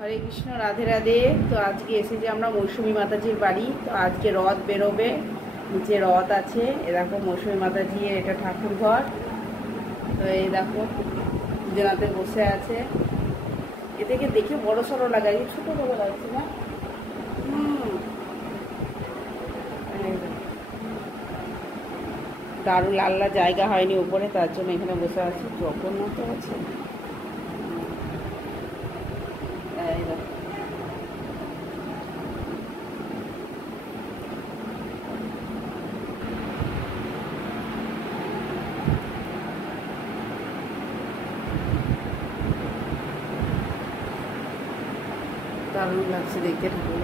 হরে কৃষ্ণ, রাধে রাধে। তো আজকে এসেছি আমরা মৌসুমী মাতাজির বাড়ি। তো আজকে রথ বেরোবে, নিচে রথ আছে। এ দেখো মৌসুমী মাতাজির এটা ঠাকুর ঘর। তো এই দেখো জেনাতে বসে আছে। এ থেকে দেখে বড় সড়ো লাগে, ছোট বড় লাগছে না। দারুণ আল্লাহ জায়গা হয়নি উপরে, তার জন্য এখানে বসে আছি। জগন্নাথ আছে। দারুণ লাগছে দেখতে ঠাকুর।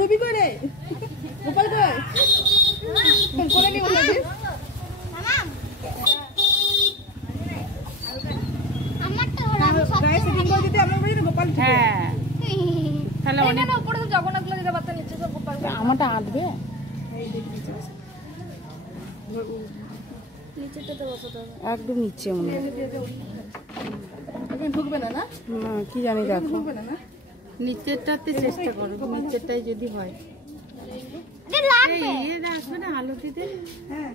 রবি করে গোপাল করে নিব আমারটা আঁটবে। একদম নিচে মনে হয় ঢুকবে না। না কি জানি, দেখো নিচেরটাতে চেষ্টা করো, নিচেরটাই যদি হয়। আলো দিতে হ্যাঁ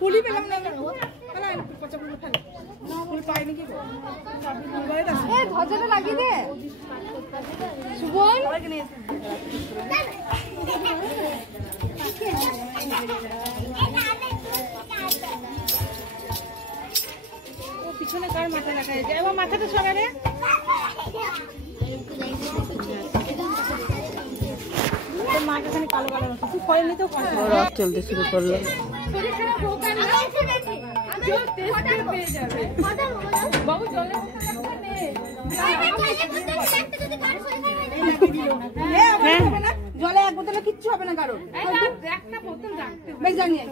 ফুলি পেলাম না, ধ্বজাটা লাগিয়ে দে সুবল। পিছনে কার মাথা দেখা যায়, এবার মাথাটা সরালে রথ চলতে শুরু করলো। জলে এক বোতলে কিচ্ছু হবে না কারণ জানিয়ে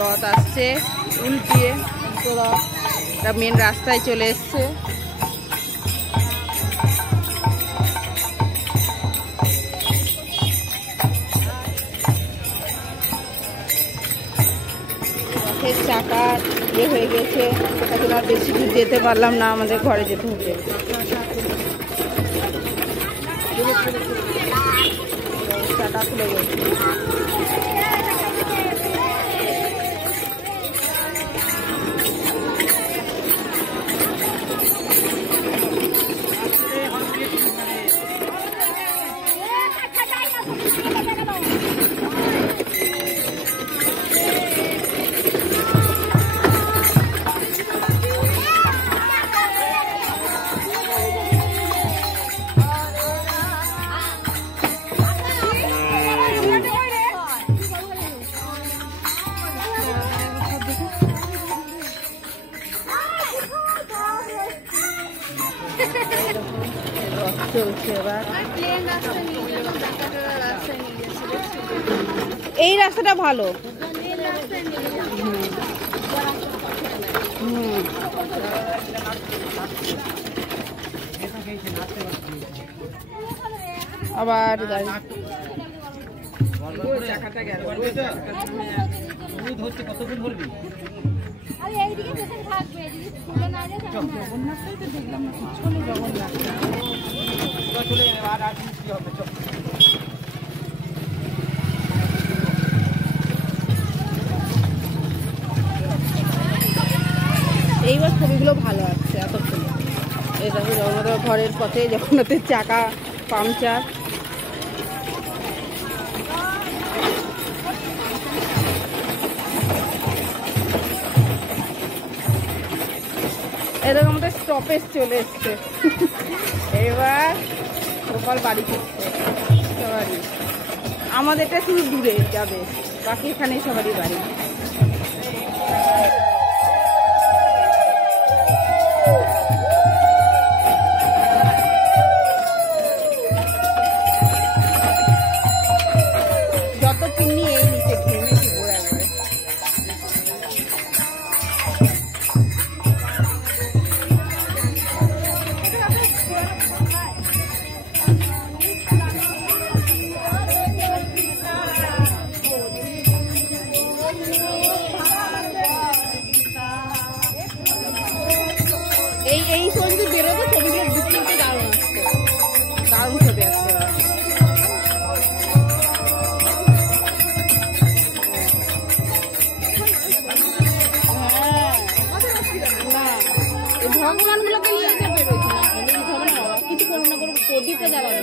রথ আসছে উল্টিয়ে, তো মেন রাস্তায় চলে এসছে। রথের চাকা ইয়ে হয়ে গেছে, এখন আর বেশি দূর যেতে পারলাম না, আমাদের ঘরে যেতে হবে। চাকা খুলে গেছে। চলছে এবার। এই রাস্তাটা ভালো। আবার এইবার ছবিগুলো ভালো আসছে এতক্ষণ। এই দেখো জগন্নাথ ঘরের পথে জগন্নাথের চাকা পাংচার। এরকম একটা স্টপেজ চলে এসছে। এবার গোপাল বাড়ি ফিরছে সবারই। আমাদেরটা শুধু দূরে যাবে, বাকি এখানে সবারই বাড়ি। যত চিনি এই নিচে ঘেমে শুভ একবারে। এই ছবি যদি বেরোতো ছবিগুলো দেখতে দারুণ আসতো, দারুণ ছবি আসতো। ভগবান গুলোকে নিয়ে বেরোচ্ছে না, কিছু করবো না, করবো প্রদীপটা জ্বালাবে,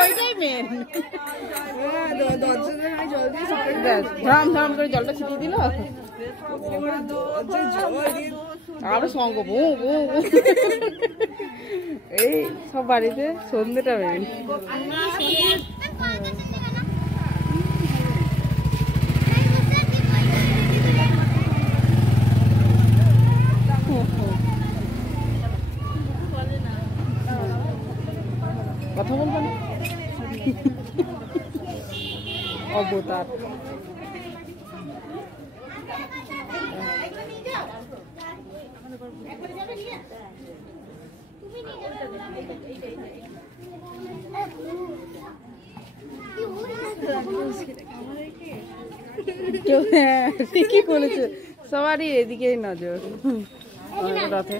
ওইটাই মেন। ঝরাম ঝরাম করে জলটা ছিটিয়ে দিল, আরো সঙ্গ বউ বউ। এই সব বাড়িতে সন্ধ্যেটা মেন। কথা বলবো না, অবতার। ঠিকই বলেছে, সবারই এদিকেই নজর রথে।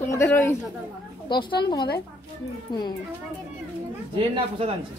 তোমাদের ওই 10টা না তোমাদের? যে না প্রসাদ আনছে